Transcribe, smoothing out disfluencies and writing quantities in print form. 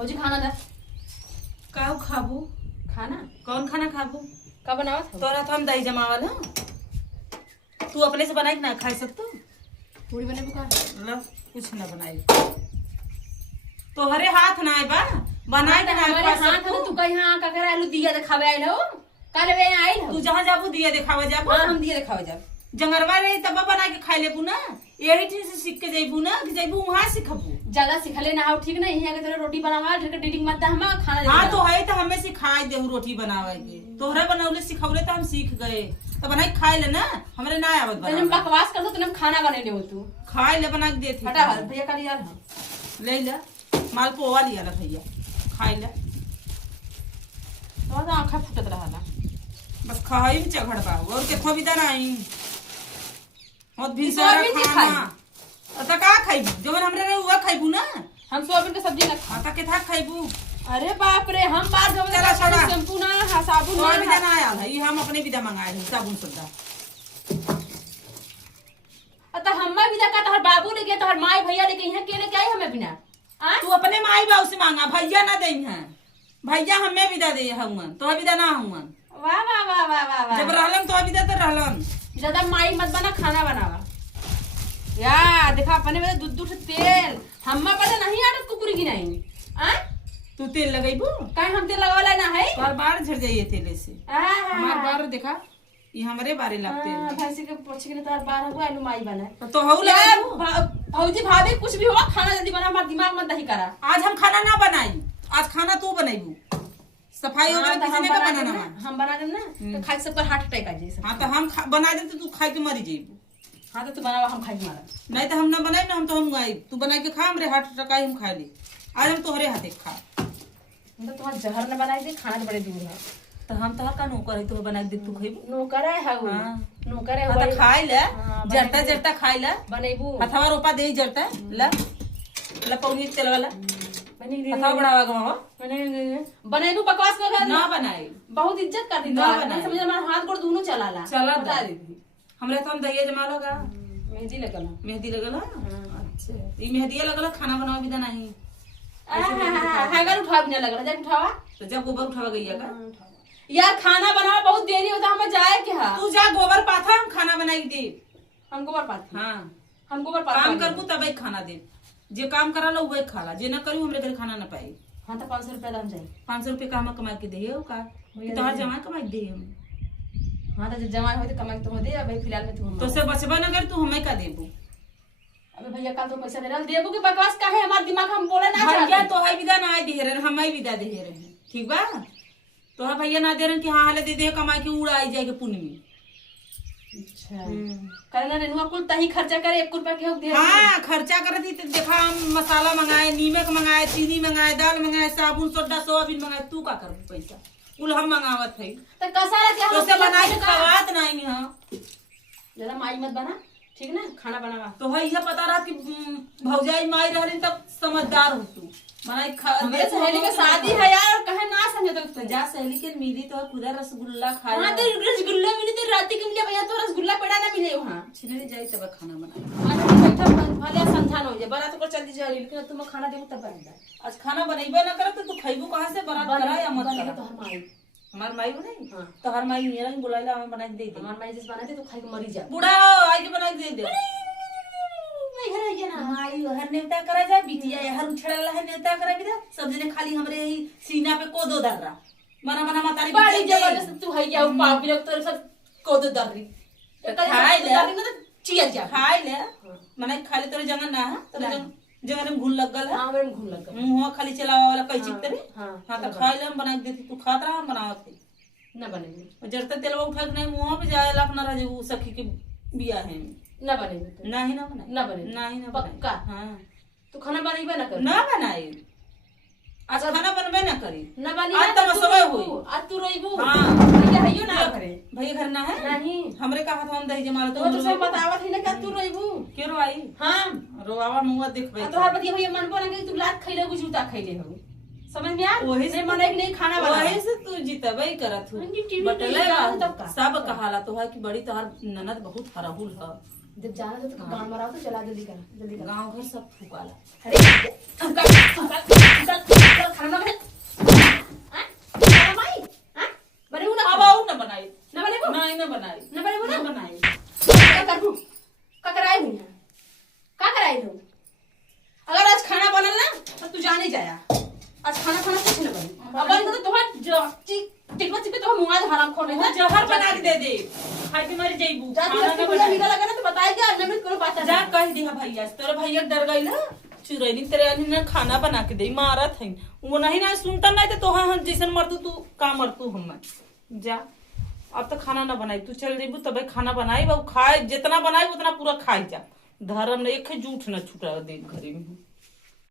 भौजी खाना दे। का खाबू? खाना कौन खाना खाबू? का बनावत हो? तोरा तो हम दही जमावल ह। तू अपने से बनाई ना खाई सकतू? पूरी बने बुका ला कुछ ना बनाई। तोहरे हाथ ना आए बा बनाई ना हमारे खा हाथ सकतू। तो तू कहीं हां का करे आलू दिया दिखावे आइल हो। काले वे आइल हो। तू जहां जाबू दिया दिखावा जाबू। हां हम दिया दिखावे जा। जंगरवा रही तब बना के खाई लेबू ना। यही ठीक से सीख के जाइबू ना कि जाइबू वहां सीखबू। ज्यादा सिखले ना हो ठीक ना यहां के तोरे रोटी बनावा ढेर के डीलिंग मत हम खाना दे। हां तो है तो हमें सिखाई देहू रोटी बनावे के। तोहरे बनौले सिखौले तो हम सीख गए। तो बनाई खाई ले ना हमरे ना आवत बना। तने बकवास कर दो तने खाना बने ले हो तू। खाई ले बना के देती। हटा हल भैया का लिया हां। ले ले मालपुआ लिया ला भैया खाई ले। तो आंखा फुटत रहला। बस खाई भी चढ़ बा और के खबीदा नहीं बहुत भी सारा खाना त का खाइबू जवन हमरे रे हुआ खाइबू ना। हम सोयाबीन के सब्जी ना खा। त के था खाइबू। अरे बाप रे हम बार जब चला छोड़ा। शैम्पू ना हा साबुन तो भी ना ना आया है। ई हम अपने विदा मंगाए हैं साबुन सुद्धा। अत हम्मा भी का तोहर बाबू ने के तोहर माई भैया ने के यहां के लेके आई हमें बिना आ तू अपने माई बाबू से मांगा भैया ना देई हैं। भैया हमें विदा दे हवन तो विदा ना हवन। वाह वाह वाह वाह वाह वाह जब रहलन तो विदा तो रहलन। ज्यादा माई मत बना खाना बनावा या देखा अपने में दूध दूध तेल हम्मा पता नहीं आटत कुकुरी की नहीं आ तू तेल लगाइबू काहे हम तेल लगावला ना है बार बार झड़ जाइए तेल से। हमार आ बार देखा ये हमरे बारे लगते हैं। भैंसी के पोछे के तार बार हुआ आलू माई बना तो हऊ लगाइबू। भौजी भाभी कुछ भी हुआ खाना जल्दी बना हमारा दिमाग मत दही करा। आज हम खाना ना बनाई। आज खाना तू बनाइबू। सफाई हाँ, वगैरह तो किसी हम ने का बना बनाना देम ना। ना हम बना देम ना तो खाए सब पर हार्ट अटैक आ जाए। हाँ तो हम बना दे तो तू खाई के मरी जाइबू। हाँ तो तू बनावा हम खाई मारा नहीं तो हम ना बनाई ना हम तो हम आई तू बना के खा हमरे हाथ टकाई हम खा ली। आज हम तोहरे हाथे खा। तो तुम्हारा जहर न बनाई दे खाना तो बड़े दूर है तो हम तोहर का नौकर है तो बना के दे तू खइबू। नौकर है हाँ। नौकर है हाँ तो खाई ले हाँ, जरता जरता खाई ले। बनेबू हथवा रोपा दे जरता ला ला पौनी तेल वाला हथवा बढ़ावा गवा बनेबू बकवास कर ना बनाई। बहुत इज्जत कर दी ना तो बनाई। समझ हमारा हाथ गोड़ दोनों चलाला चला बता दीदी हमरे तो हम दहिया जमा लगा मेहंदी लगल मेहंदी लगल है। अच्छा ई मेहंदी लगल खाना बनावा विदा नहीं। हैगर उठा भी ना लगल जब उठावा तो जब गोबर उठावा गईया का यार खाना बनावा बहुत देरी होता हमें जाए के हा तू जा गोबर पाथा हम खाना बनाई दे। हम गोबर पाते हाँ हम गोबर पाते काम करबू तब खाना दे। जे काम कराला वही खाला जे ना करी हमरे घर खाना ना पाई। हाँ तो 500 रुपया दाम जाए 500 रुपये का हम कमा के दे का कि तोहर जमा कमाई दे हम। हाँ तो जमा हो तो कमाई तो हो दे अभी फिलहाल में तू हम तो से बचबा न कर तू हमें का देबू। अबे भैया कल तो पैसा दे रहा देबू की बकवास का है हमारा दिमाग हम बोले ना भैया चाहते तो है विदा ना आए दे रहे हमें विदा दे रहे ठीक बा। तोहरा भैया ना दे रहे कि हाँ हाले दे दे कमा के उड़ा आई जाएगा पुण्य में। अच्छा करना रेनुआ कुल तही खर्चा करे 1 रुपया के हो दे हाँ खर्चा करत थी तो देखा हम मसाला मंगाए नीमक मंगाए चीनी मंगाए दाल मंगाए साबुन सोडा सोयाबीन मंगाए तू का कर पैसा कुल हम मंगावत है। तो कसारा क्या तो से बना के खवात नहीं है। ज्यादा माई मत बना ठीक ना खाना बनावा तो है यह पता रहा कि भौजाई माई रहली तब समझदार हो तू बनाई मेरे सहेली के शादी है यार कहे ना समझे तो जा सहेली के मिली तो खुदा रसगुल्ला खाए। हाँ तो रसगुल्ला मिली तो रात के लिए भैया तो रसगुल्ला पेड़ा ना मिले वहाँ छिने जाई तब खाना बना। आज बैठा भले संधान हो जाए बारात को चल दीजिए लेकिन तुम खाना देबो तब बन जाए। आज खाना बनैबे ना करत तो तू खइबू कहां से बारात करा या मत करा। तो हमारी हमार माई नहीं हाँ। तो हर माई मेरा ही बुलाइला हमें बना के दे दे। हमार माई जिस बनाते तो खाई के मरी जा बूढ़ा आई के बना के दे दे। नहीं है ये ना माई हर नेवता करा जा बिटिया हर उछड़ला है नेवता करा बिदा सब जने खाली हमरे ही सीना पे कोदो दर रहा मना मना मातारी बड़ी जबरदस्त तू है क्या पापी लोग तो सब कोदो दर्री खाई ले चिया जा खाई ले मने खाली तोरे जंगन ना तोरे जंगन में घुल लग गल है। हां मेरे घूम लग गया मुंह खाली चलावा वाला कई चिक तरे। हां हां तो खाई ले हम बना के देती तू खात रहा हम बनावत थी ना बनेगी जरता तेलवा उठा के नहीं मुंह पे जाए लाख ना रहे वो सखी के बिया है ना बनेगी ना ही ना बनाई ना बनेगी ना ही ना पक्का हां तू खाना बनाई ना कर ना बनाई आज खाना बनबे ना करी ना बनी आज तो मसवे हुई आज तू रोइबू हां भैया हइयो ना करे भैया घर ना है नहीं हमरे का हाथ हम दही जमाल तो तो सब बतावत है ना कि तू रोइबू के रोई हां रोवावा मुंह देखबे तो हर बतिया भैया मन बोला कि तू लात खइले कुछ जूता खइले हो समझ में आ वही से नहीं मने कि नहीं खाना बना वही से तू जीतबे करत हूं टीवी बटले तब का सब कहाला तो है कि बड़ी तोहर ननद बहुत हरहुल है जब जाना तो गाँव में रहो तो चला जल्दी कर जल्दी कर। गाँव घर सब फूकाला। अरे खाना बने बने वो ना अब आओ ना बनाई ना बने वो नहीं ना बनाई ना बने वो ना ना बनाई क्या करूं क्या कराई हूं क्या कराई हूं। अगर आज खाना बनल ना तो तू जाने जाया आज खाना कुछ ना बने। अब तो तोहर टिकवा चिपे तो मुंगा हराम खोने वो जहर बना के दे खाई के मर जाइबू। जा खाना तू ना पूरा बनाई मीरा लगा ना तो बताई क्या नमित करो बात जा कह दिया भैया तेरे भैया डर गई ना चुरैनी तेरे ने खाना बना के दे मारत है वो नहीं ना सुनता नहीं तो तोहा हम जैसन मरतू तू का मरतू हम जा। अब तो खाना ना बनाई तू चल जेबू तब खाना बनाई वो खाए जितना बनाई उतना पूरा खाई जा। धर्म एक जूठ न छूटा दे घरे में।